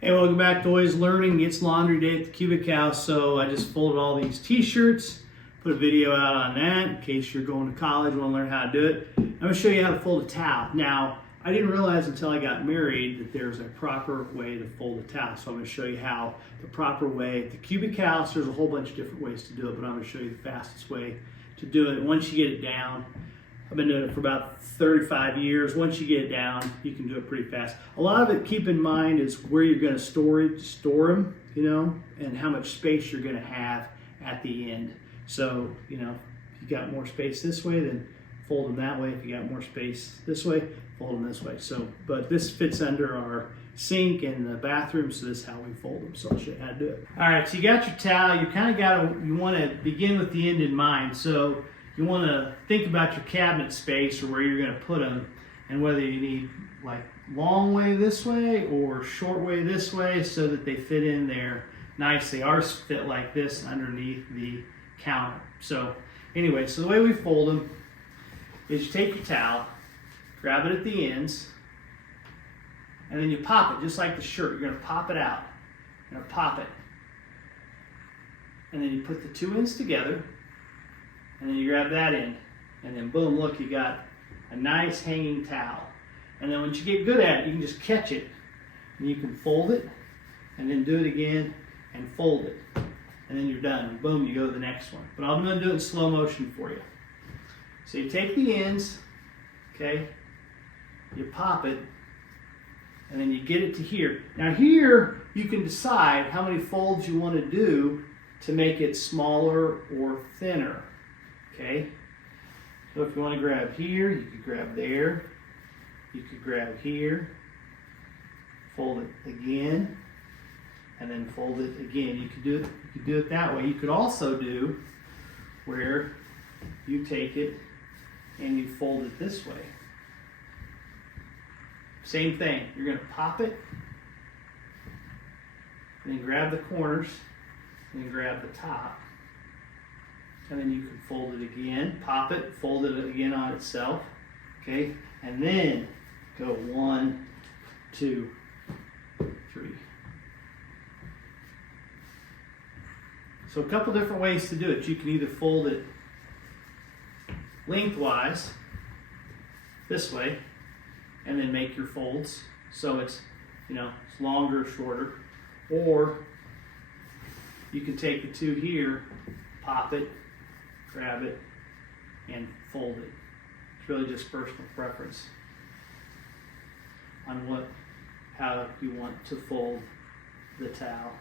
Hey, welcome back to Always Learning. It's laundry day at the Cubic House, so I just folded all these t-shirts, put a video out on that in case you're going to college and want to learn how to do it. I'm going to show you how to fold a towel. Now, I didn't realize until I got married that there's a proper way to fold a towel, so I'm going to show you how the proper way. At the Cubic House, there's a whole bunch of different ways to do it, but I'm going to show you the fastest way to do it. Once you get it down, I've been doing it for about 35 years. Once you get it down, you can do it pretty fast. A lot of it, keep in mind, is where you're going to store them, and how much space you're going to have at the end. So, if you got more space this way, then fold them that way. If you got more space this way, fold them this way. So, but this fits under our sink and the bathroom, so this is how we fold them. So I'll show you how to do it. All right, so you got your towel. You want to begin with the end in mind. So you want to think about your cabinet space or where you're going to put them, and whether you need like long way this way or short way this way so that they fit in there nicely. Ours fit like this underneath the counter. So anyway, so the way we fold them is you take your towel, grab it at the ends, and then you pop it just like the shirt. You're going to pop it out. You're going to pop it. And then you put the two ends together. And then you grab that end, and then boom, look, you got a nice hanging towel. And then once you get good at it, you can just catch it, and you can fold it, and then do it again, and fold it. And then you're done, and boom, you go to the next one. But I'm gonna do it in slow motion for you. So you take the ends, okay, you pop it, and then you get it to here. Now here, you can decide how many folds you want to do to make it smaller or thinner. Okay, so if you want to grab here, you could grab there, you could grab here, fold it again, and then fold it again. You could do it that way. You could also do where you take it and you fold it this way. Same thing. You're going to pop it, and then grab the corners, and then grab the top. And then you can fold it again, pop it, fold it again on itself, okay? And then go 1, 2, 3. So a couple different ways to do it. You can either fold it lengthwise, this way, and then make your folds so it's, it's longer or shorter. Or you can take the two here, pop it, grab it, and fold it. It's really just personal preference on how you want to fold the towel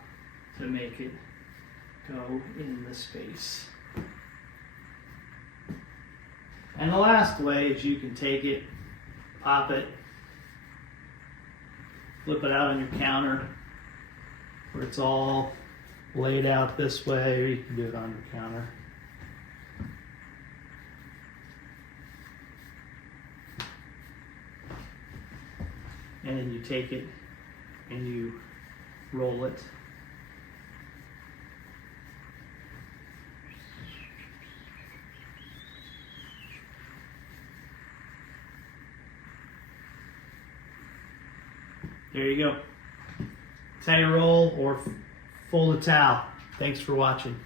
to make it go in the space. And the last way is you can take it, pop it, flip it out on your counter where it's all laid out this way, or you can do it on your counter. And then you take it and you roll it. There you go. That's how you roll or fold a towel. Thanks for watching.